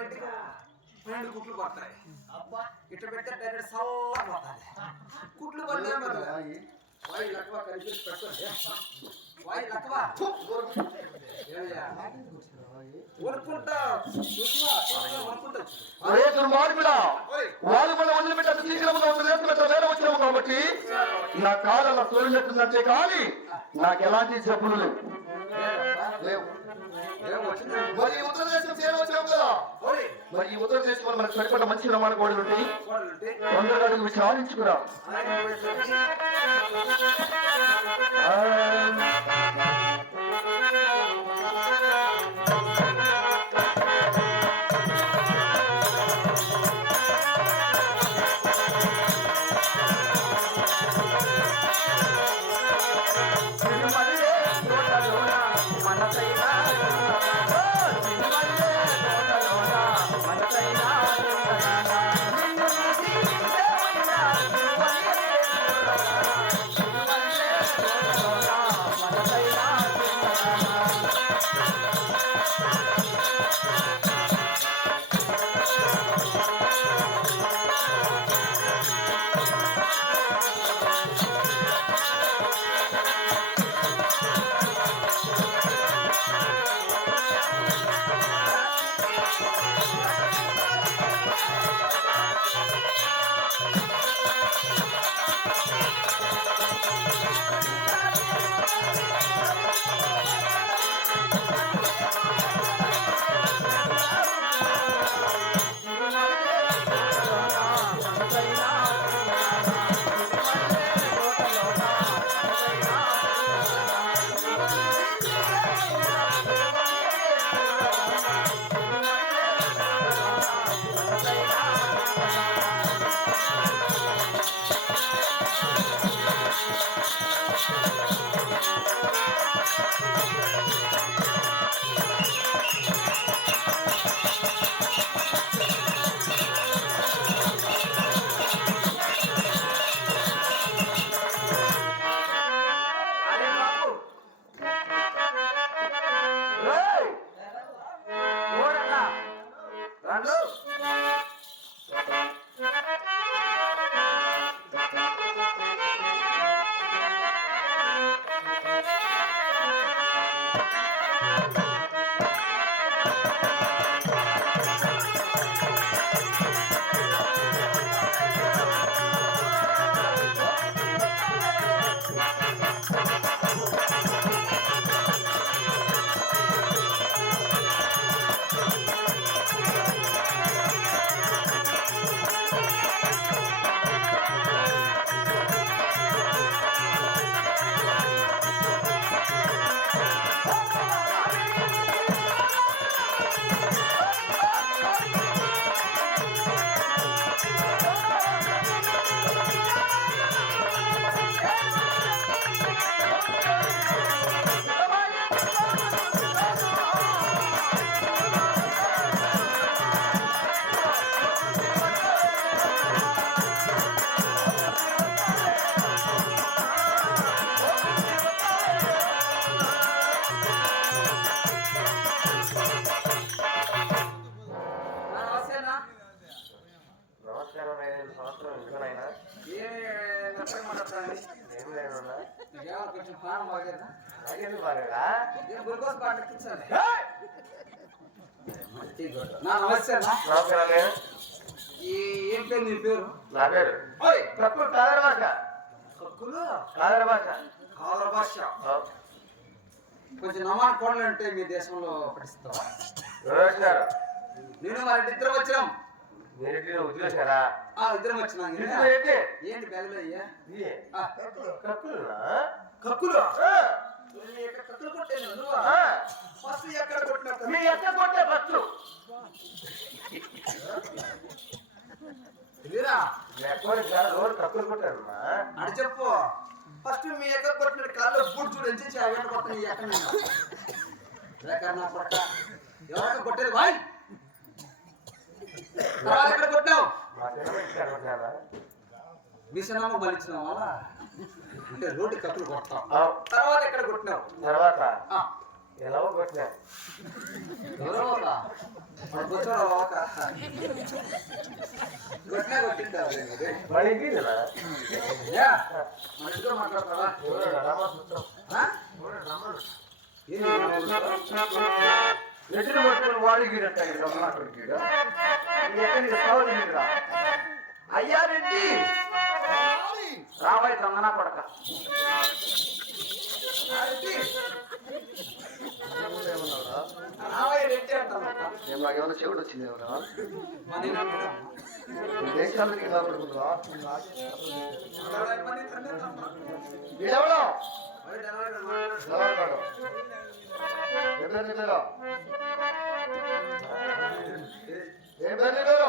ఇంటికి రెండు కుట్లు పడతాయి ఇటు పెడితే డైరెక్ట్ సల్లా పోతాయి కుట్లు వాయి లక్వ కలిసి వాయి లక్వ దుర్మార్గుడా వాళ్ళు మన కాబట్టి నా కాళ్ళ తోలినట్టుందంటే కానీ నాకు ఎలాంటి జబ్బులు లేవు. లేవు. మరి ఈ ఉత్తర దేశం చేర వచ్చినాము కదా. ఓయ్ మరి ఈ ఉత్తర దేశంలో మనకు సరిపడ్డ మంచి రమాణ కోడలు ఉంటాయి తొందరగా ఆయన పోయేసరికి ఏం పేరు నీ పేరు? నా పేరు? ఓయ్! తక్కువ కాదర భాష కాదర భాష భాష కొంచెం నమాన్ కోడలు అంటే మీ దేశంలో వచ్చినారు నేను మరి ఇద్దరం వచ్చినాం. ఇద్దరం వచ్చినాం. ఏంటి? ఏంటి కక్కులు. ఎక్కడ ఎక్కడ మీ ఎక్క కొట్టే బస్సు రోజు కక్కులు కొట్టారమ్మా. అని చెప్పు. ఫస్ట్ మీ ఎక్కడ కొట్టిన కాళ్ళు బూట్ చూడు ఎంచి వెంట కొట్టిన ఈ ఎక్కడ నా పొట్ట ఎవరైనా కొట్టేది బాయ్ ఎక్కడ కొట్టినావు? మా కొట్టారా సినిమా అంటే రోడ్డు కప్పులు ఆ, తర్వాత ఎక్కడ కొట్టినావు? తర్వాత? ఎలా కొట్టినా? ఎవరో వాడు కూర్చోరా ఒక గట్టిగా కొట్టింటావు రే. మరి? ఇంకేందినా? యా, మన ఇద్దరు మాట్లాడతావా? ఎదురు వాడి గీడంట. రాబోయే దొంగనా కొడక అంటామట. ఏం చెవుడు వచ్చింది ఎవరా. దేశాలకి తండ్రి తమ్మ. వీడెవడో. ఏం పేరు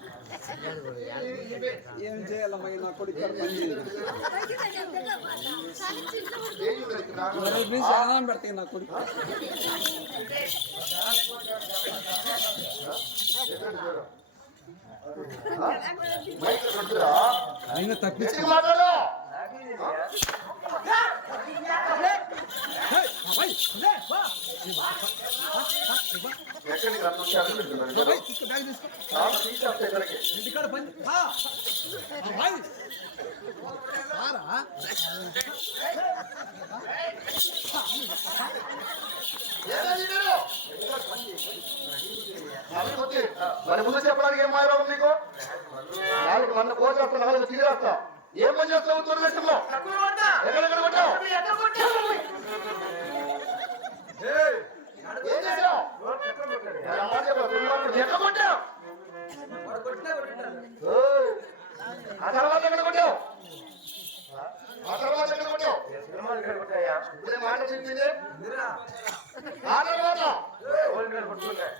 ఏం పేరు చేయాలమ్మా నా కొడుకు ఇక్కడ పెడతాయి నా కొడుకు ఆయన తప్పించి గట్టిగా ఎక్కడికి పెడుతున్నారు మీరు? ఎక్కడికి ముందు చెప్పడానికి ఏం మాయరోగం నీకు? నాలుగు మంది కోసేస్తా నాలుగు తీరేస్తా ఏం పని చేస్తావు తొలిగట్టంలో ఎక్కడెక్కడ కొట్టావు? ఎక్కడ ఆ తర్వాత ఎక్కడ కొట్టావు ఆ తర్వాత ఎక్కడ కొట్టావు ఏ సినిమాలు ఇక్కడ కొట్టాయా? ఇప్పుడే మాట చెప్పింది మీరా ఆ తర్వాత?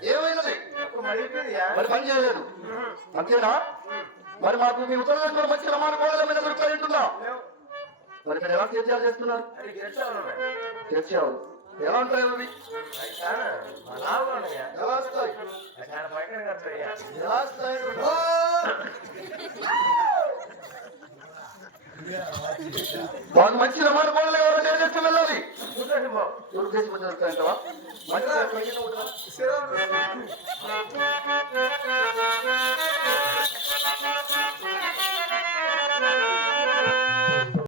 ఏమైంది పని చేయలేదు అంతేనా మరి మాకు మీ ఉత్తరాంధ్ర మంచి రమాన కోడల మీద లేవు. మరి మీరు ఎలా తీర్చాలు చేస్తున్నారు. తీర్చావు ఎలా ఉంటాయి అవి? ఎలా వాళ్ళు మంచి రమాణ కోడలు ఎవరు నేను చెప్తూ వెళ్ళాలి మంచి